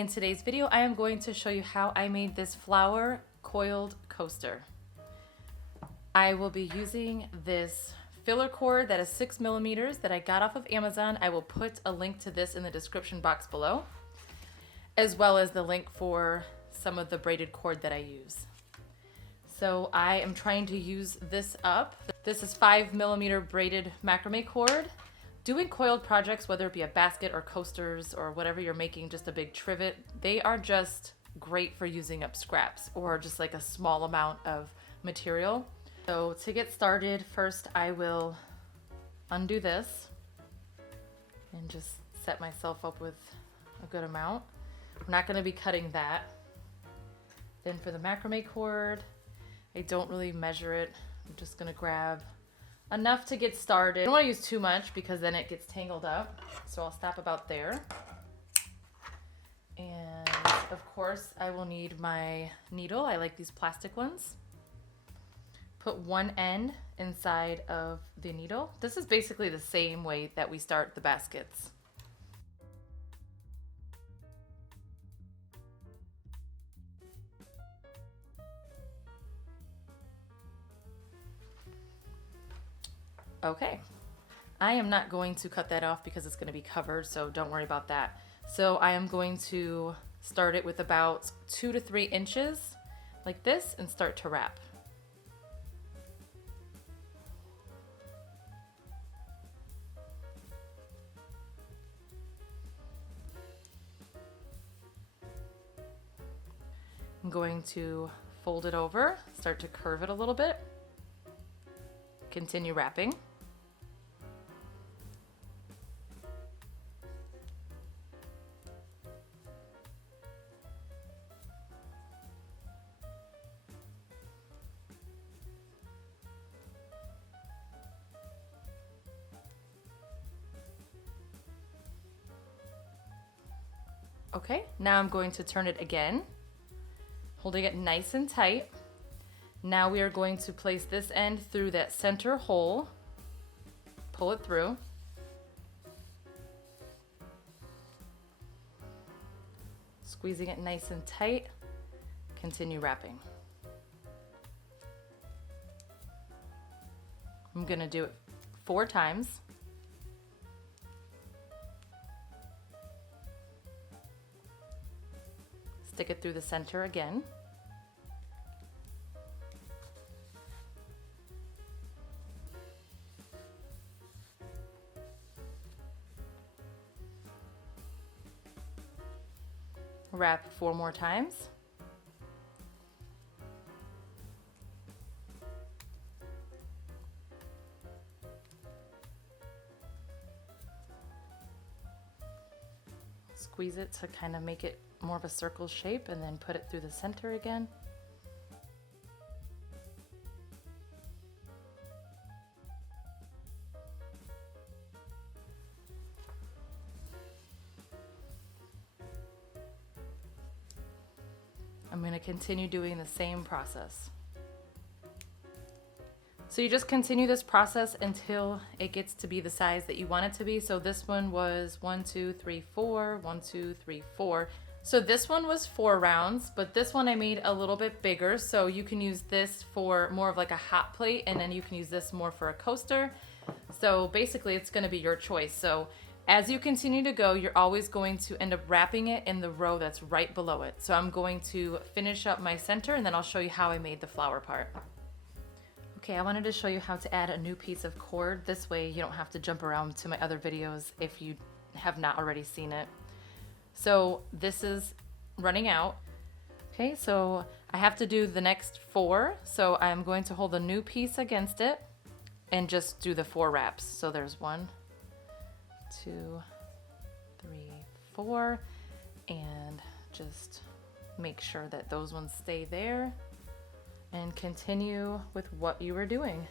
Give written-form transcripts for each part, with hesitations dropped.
In today's video, I am going to show you how I made this flower coiled coaster. I will be using this filler cord that is 6 millimeters that I got off of Amazon. I will put a link to this in the description box below, as well as the link for some of the braided cord that I use. So I am trying to use this up. This is 5 millimeter braided macrame cord. Doing coiled projects, whether it be a basket or coasters or whatever you're making, just a big trivet, they are just great for using up scraps or just like a small amount of material. So to get started, first I will undo this and just set myself up with a good amount. I'm not going to be cutting that. Then for the macrame cord, I don't really measure it. I'm just going to grab enough to get started. I don't want to use too much because then it gets tangled up. So I'll stop about there. And of course I will need my needle. I like these plastic ones. Put one end inside of the needle. This is basically the same way that we start the baskets. Okay, I am not going to cut that off because it's going to be covered, so don't worry about that. So I am going to start it with about 2 to 3 inches like this and start to wrap. I'm going to fold it over, start to curve it a little bit, continue wrapping. Okay, now I'm going to turn it again, holding it nice and tight. Now we are going to place this end through that center hole, pull it through. Squeezing it nice and tight, continue wrapping. I'm gonna do it 4 times. Stick it through the center again. Wrap 4 more times. Squeeze it to kind of make it more of a circle shape and then put it through the center again. I'm going to continue doing the same process. So you just continue this process until it gets to be the size that you want it to be. So this one was 1, 2, 3, 4, 1, 2, 3, 4. So this one was 4 rounds, but this one I made a little bit bigger. So you can use this for more of like a hot plate, and then you can use this more for a coaster. So basically it's going to be your choice. So as you continue to go, you're always going to end up wrapping it in the row that's right below it. So I'm going to finish up my center and then I'll show you how I made the flower part. Okay, I wanted to show you how to add a new piece of cord. This way you don't have to jump around to my other videos if you have not already seen it. So this is running out. Okay, so I have to do the next 4. So I'm going to hold a new piece against it and just do the 4 wraps. So there's 1, 2, 3, 4, and just make sure that those ones stay there and continue with what you were doing.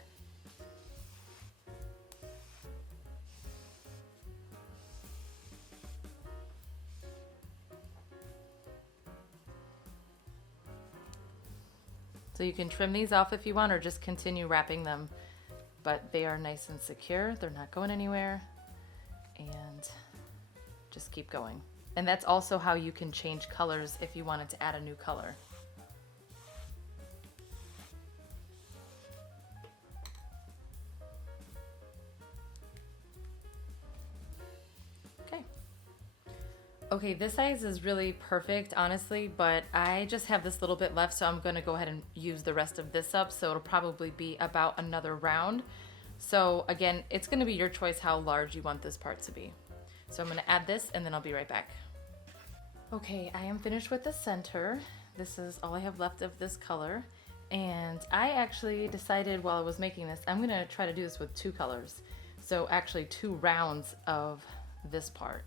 So you can trim these off if you want or just continue wrapping them, but they are nice and secure. They're not going anywhere, and just keep going. And that's also how you can change colors if you wanted to add a new color. Okay. Okay, this size is really perfect, honestly, but I just have this little bit left, so I'm gonna go ahead and use the rest of this up, so it'll probably be about another round. So again, it's gonna be your choice how large you want this part to be. So I'm gonna add this and then I'll be right back. Okay, I am finished with the center. This is all I have left of this color. And I actually decided while I was making this, I'm gonna try to do this with 2 colors. So actually 2 rounds of this part.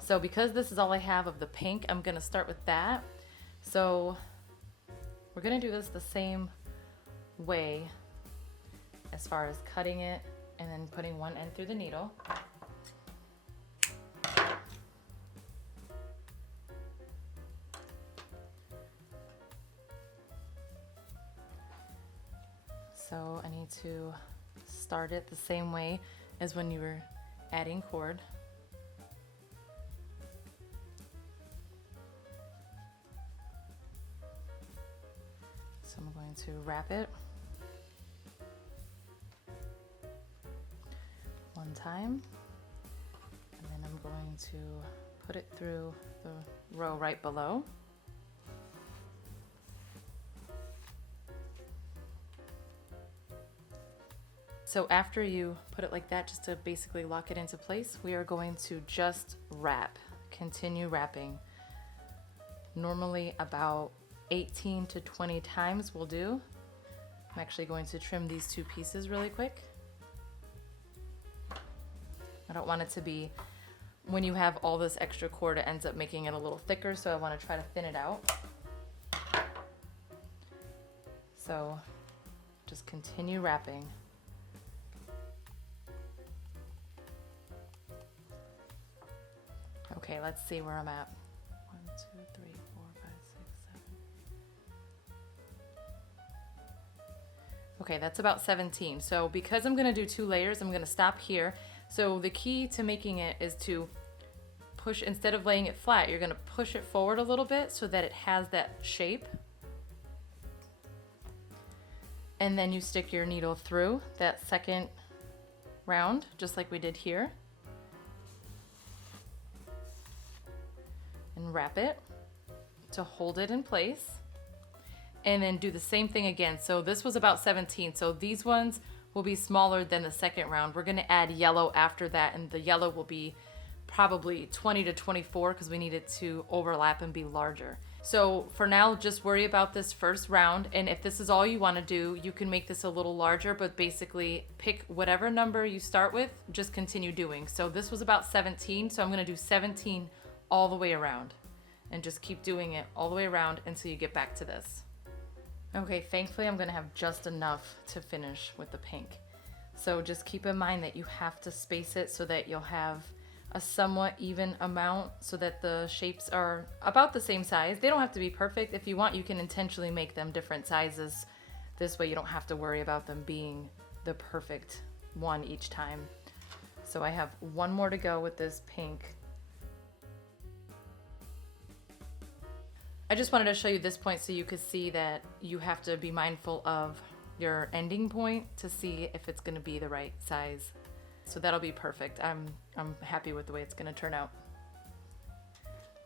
So because this is all I have of the pink, I'm gonna start with that. So we're gonna do this the same way as far as cutting it and then putting one end through the needle. So I need to start it the same way as when you were adding cord. So I'm going to wrap it one time, and then I'm going to put it through the row right below. So after you put it like that, just to basically lock it into place, we are going to just wrap, continue wrapping. Normally about 18 to 20 times will do. I'm actually going to trim these 2 pieces really quick. I don't want it to be, when you have all this extra cord, it ends up making it a little thicker, so I want to try to thin it out. So just continue wrapping. Okay, let's see where I'm at. 1, 2, 3, 4, 5, 6, 7. Okay, that's about 17. So because I'm gonna do 2 layers, I'm gonna stop here. So the key to making it is to push, instead of laying it flat, you're gonna push it forward a little bit so that it has that shape. And then you stick your needle through that second round, just like we did here. And wrap it to hold it in place, and then do the same thing again. So this was about 17, so these ones will be smaller than the second round. We're gonna add yellow after that, and the yellow will be probably 20 to 24 because we need it to overlap and be larger. So for now, just worry about this first round, and if this is all you want to do, you can make this a little larger, but basically pick whatever number you start with, just continue doing. So this was about 17, so I'm gonna do 17 all the way around, and just keep doing it all the way around until you get back to this. Okay, thankfully I'm gonna have just enough to finish with the pink. So just keep in mind that you have to space it so that you'll have a somewhat even amount so that the shapes are about the same size. They don't have to be perfect. If you want, you can intentionally make them different sizes. This way you don't have to worry about them being the perfect one each time. So I have one more to go with this pink. I just wanted to show you this point so you could see that you have to be mindful of your ending point to see if it's going to be the right size. So that'll be perfect. I'm happy with the way it's going to turn out.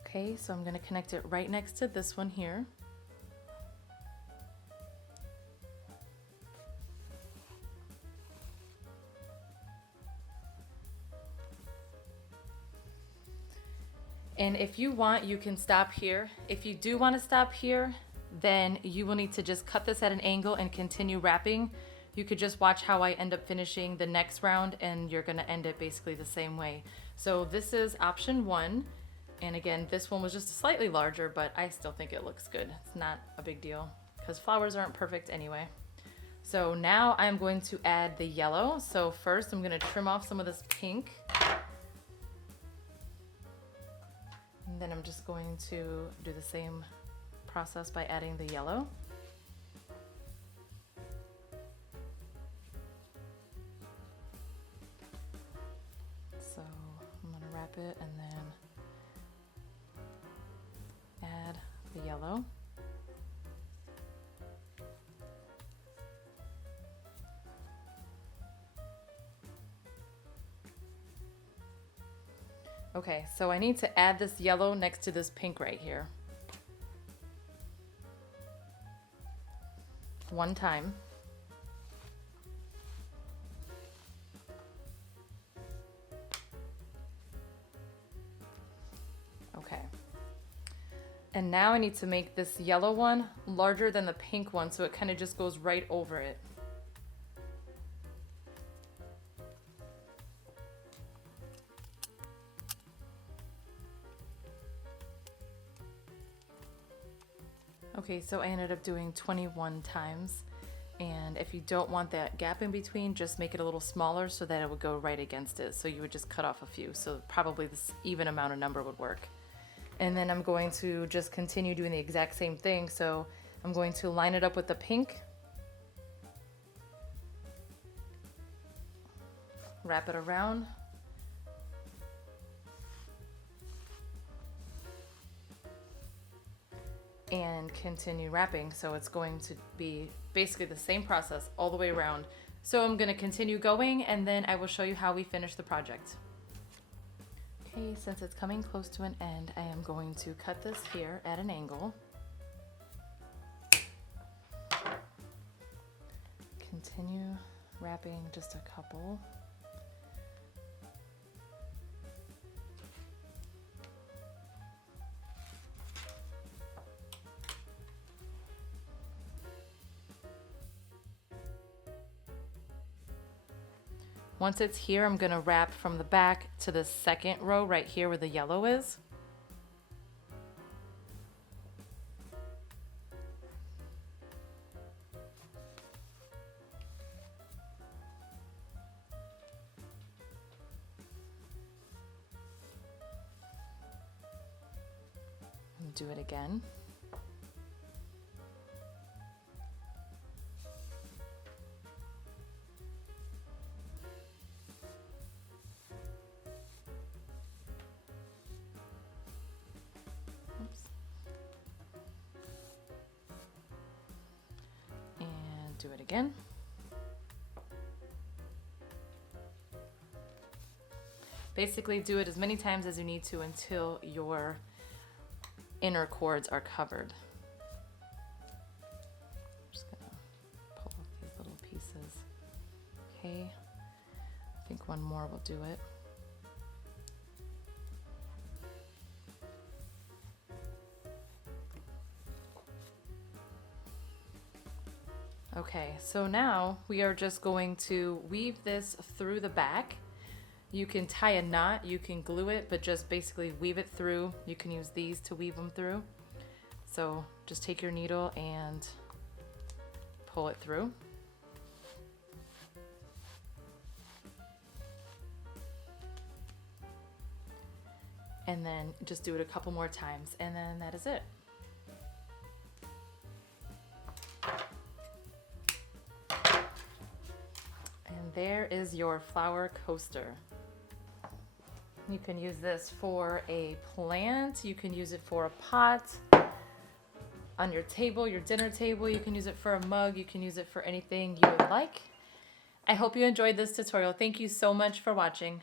Okay, so I'm going to connect it right next to this one here. And if you want, you can stop here. If you do want to stop here, then you will need to just cut this at an angle and continue wrapping. You could just watch how I end up finishing the next round, and you're gonna end it basically the same way. So this is option 1. And again, this one was just slightly larger, but I still think it looks good. It's not a big deal because flowers aren't perfect anyway. So now I'm going to add the yellow. So first I'm gonna trim off some of this pink. And then I'm just going to do the same process by adding the yellow. So I'm gonna wrap it and then yellow. Okay, so I need to add this yellow next to this pink right here. One time. Okay. And now I need to make this yellow one larger than the pink one so it kind of just goes right over it. Okay, so I ended up doing 21 times. And if you don't want that gap in between, just make it a little smaller so that it would go right against it. So you would just cut off a few. So probably this even amount of number would work. And then I'm going to just continue doing the exact same thing. So I'm going to line it up with the pink. Wrap it around. And continue wrapping. So it's going to be basically the same process all the way around. So I'm going to continue going and then I will show you how we finish the project. Okay, since it's coming close to an end, I am going to cut this here at an angle. Continue wrapping just a couple. Once it's here, I'm gonna wrap from the back to the second row right here where the yellow is. And do it again. Do it again. Basically do it as many times as you need to until your inner cords are covered. I'm just gonna pull off these little pieces. Okay, I think one more will do it. Okay, so now we are just going to weave this through the back. You can tie a knot, you can glue it, but just basically weave it through. You can use these to weave them through. So just take your needle and pull it through. And then just do it a couple more times, and then that is it. There is your flower coaster. You can use this for a plant, you can use it for a pot, on your table, your dinner table, you can use it for a mug, you can use it for anything you would like. I hope you enjoyed this tutorial. Thank you so much for watching.